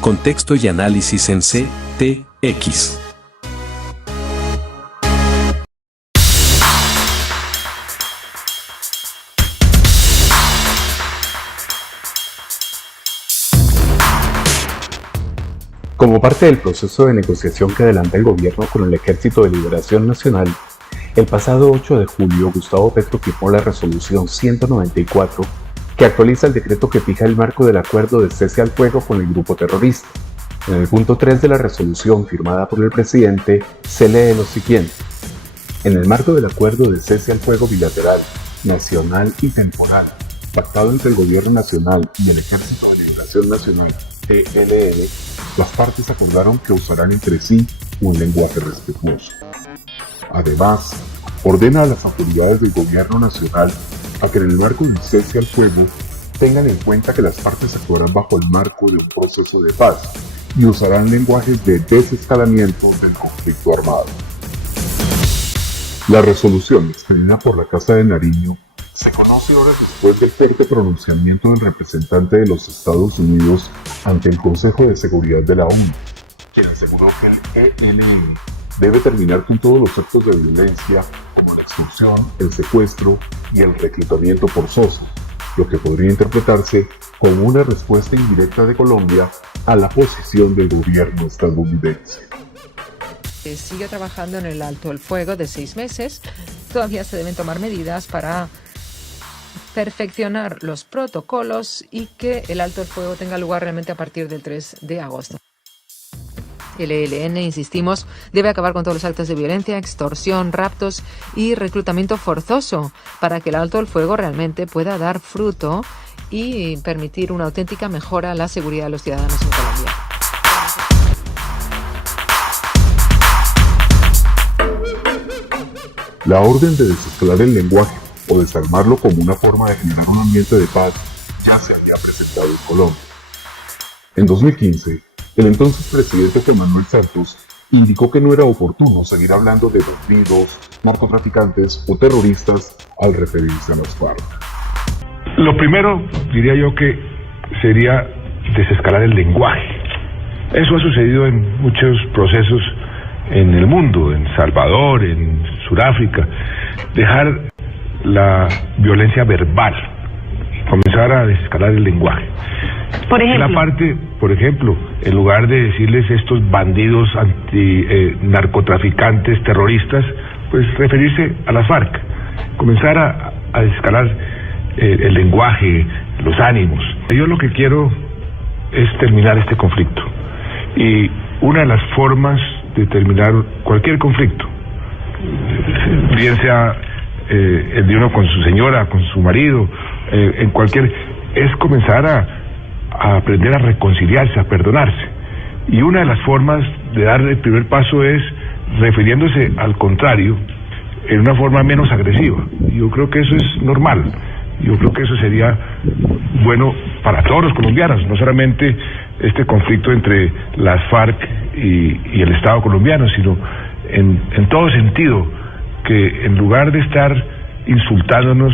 Contexto y análisis en CTX. Como parte del proceso de negociación que adelanta el gobierno con el Ejército de Liberación Nacional, el pasado 8 de julio Gustavo Petro firmó la resolución 194 que actualiza el decreto que fija el marco del acuerdo de cese al fuego con el grupo terrorista. En el punto 3 de la resolución firmada por el presidente se lee lo siguiente: en el marco del acuerdo de cese al fuego bilateral, nacional y temporal, pactado entre el Gobierno Nacional y el Ejército de Liberación Nacional, ELN, las partes acordaron que usarán entre sí un lenguaje respetuoso. Además, ordena a las autoridades del Gobierno Nacional a que en el marco del cese al fuego tengan en cuenta que las partes actuarán bajo el marco de un proceso de paz y usarán lenguajes de desescalamiento del conflicto armado. La resolución expedida por la Casa de Nariño se conoce horas después del fuerte pronunciamiento del representante de los Estados Unidos ante el Consejo de Seguridad de la ONU, quien aseguró que el ELN debe terminar con todos los actos de violencia como la extorsión, el secuestro y el reclutamiento forzoso, lo que podría interpretarse como una respuesta indirecta de Colombia a la posición del gobierno estadounidense. Sigue trabajando en el alto el fuego de 6 meses. Todavía se deben tomar medidas para perfeccionar los protocolos y que el alto el fuego tenga lugar realmente a partir del 3 de agosto. El ELN, insistimos, debe acabar con todos los actos de violencia, extorsión, raptos y reclutamiento forzoso para que el alto el fuego realmente pueda dar fruto y permitir una auténtica mejora a la seguridad de los ciudadanos en Colombia. La orden de desescalar el lenguaje o desarmarlo como una forma de generar un ambiente de paz ya se había presentado en Colombia. En 2015, el entonces presidente Juan Manuel Santos indicó que no era oportuno seguir hablando de bandidos, narcotraficantes o terroristas al referirse a las FARC. Lo primero, diría yo, que sería desescalar el lenguaje. Eso ha sucedido en muchos procesos en el mundo, en Salvador, en Sudáfrica. Dejar la violencia verbal, comenzar a desescalar el lenguaje. Por ejemplo, en lugar de decirles estos bandidos narcotraficantes, terroristas, pues referirse a las FARC, comenzar a desescalar el lenguaje, los ánimos. Yo lo que quiero es terminar este conflicto, y una de las formas de terminar cualquier conflicto, bien sea el de uno con su señora, con su marido, es comenzar a aprender a reconciliarse, a perdonarse. Y una de las formas de dar el primer paso es refiriéndose al contrario en una forma menos agresiva. Yo creo que eso es normal. Yo creo que eso sería bueno para todos los colombianos, no solamente este conflicto entre las FARC y el Estado colombiano, sino en todo sentido, que en lugar de estar insultándonos,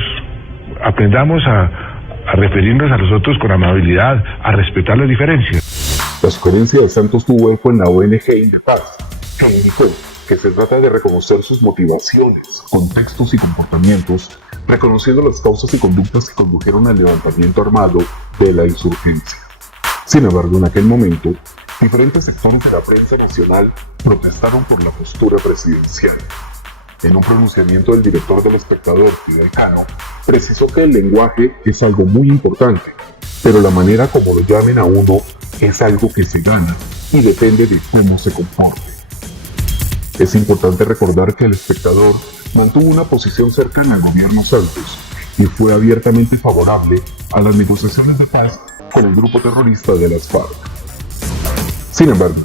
aprendamos a referirnos a los otros con amabilidad, a respetar las diferencias. La sugerencia de Santos tuvo eco en la ONG Indepaz, que indicó que se trata de reconocer sus motivaciones, contextos y comportamientos, reconociendo las causas y conductas que condujeron al levantamiento armado de la insurgencia. Sin embargo, en aquel momento, diferentes sectores de la prensa nacional protestaron por la postura presidencial. En un pronunciamiento del director del Espectador, Fidel Cano, precisó que el lenguaje es algo muy importante, pero la manera como lo llamen a uno es algo que se gana y depende de cómo se comporte. Es importante recordar que el Espectador mantuvo una posición cercana al gobierno Santos y fue abiertamente favorable a las negociaciones de paz con el grupo terrorista de las FARC. Sin embargo,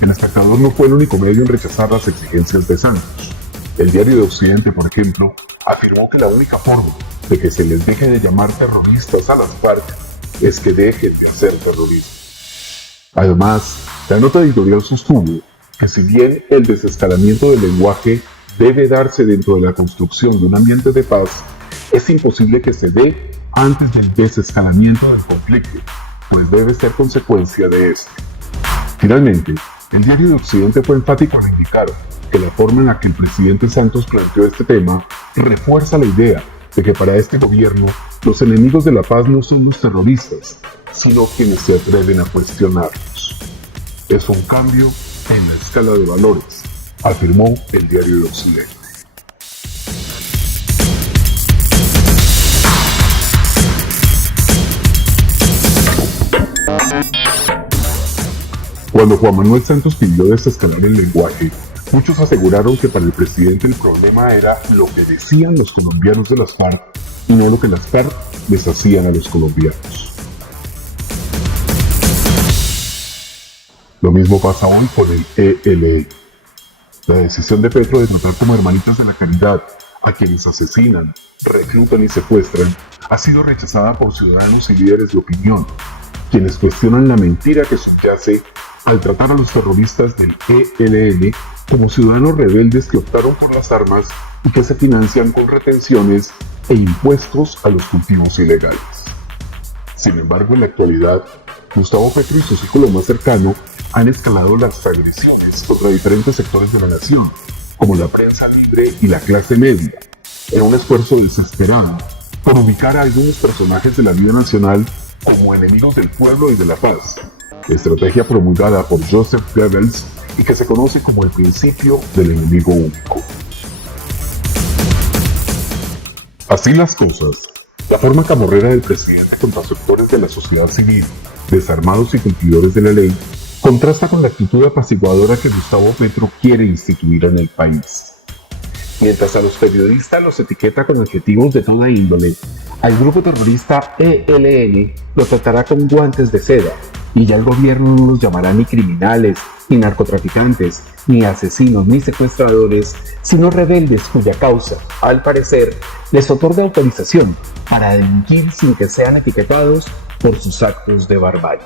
el Espectador no fue el único medio en rechazar las exigencias de Santos. El Diario de Occidente, por ejemplo, afirmó que la única forma de que se les deje de llamar terroristas a las FARC es que dejen de hacer terrorismo. Además, la nota editorial sostuvo que si bien el desescalamiento del lenguaje debe darse dentro de la construcción de un ambiente de paz, es imposible que se dé antes del desescalamiento del conflicto, pues debe ser consecuencia de este. Finalmente, el diario de Occidente fue enfático al indicar que la forma en la que el presidente Santos planteó este tema refuerza la idea de que para este gobierno los enemigos de la paz no son los terroristas, sino quienes se atreven a cuestionarlos. Es un cambio en la escala de valores, afirmó el diario de Occidente. Cuando Juan Manuel Santos pidió desescalar el lenguaje, muchos aseguraron que para el presidente el problema era lo que decían los colombianos de las FARC y no lo que las FARC les hacían a los colombianos. Lo mismo pasa hoy con el ELN. La decisión de Petro de tratar como hermanitas de la caridad a quienes asesinan, reclutan y secuestran ha sido rechazada por ciudadanos y líderes de opinión, quienes cuestionan la mentira que subyace al tratar a los terroristas del ELN como ciudadanos rebeldes que optaron por las armas y que se financian con retenciones e impuestos a los cultivos ilegales. Sin embargo, en la actualidad, Gustavo Petro y su círculo más cercano han escalado las agresiones contra diferentes sectores de la nación, como la prensa libre y la clase media, en un esfuerzo desesperado por ubicar a algunos personajes de la vida nacional como enemigos del pueblo y de la paz, estrategia promulgada por Joseph Goebbels y que se conoce como el principio del enemigo único. Así las cosas, la forma camorrera del presidente contra sectores de la sociedad civil, desarmados y cumplidores de la ley, contrasta con la actitud apaciguadora que Gustavo Petro quiere instituir en el país. Mientras a los periodistas los etiqueta con adjetivos de toda índole, al grupo terrorista ELN lo tratará con guantes de seda, y ya el gobierno no los llamará ni criminales, ni narcotraficantes, ni asesinos, ni secuestradores, sino rebeldes cuya causa, al parecer, les otorga autorización para delinquir sin que sean etiquetados por sus actos de barbarie.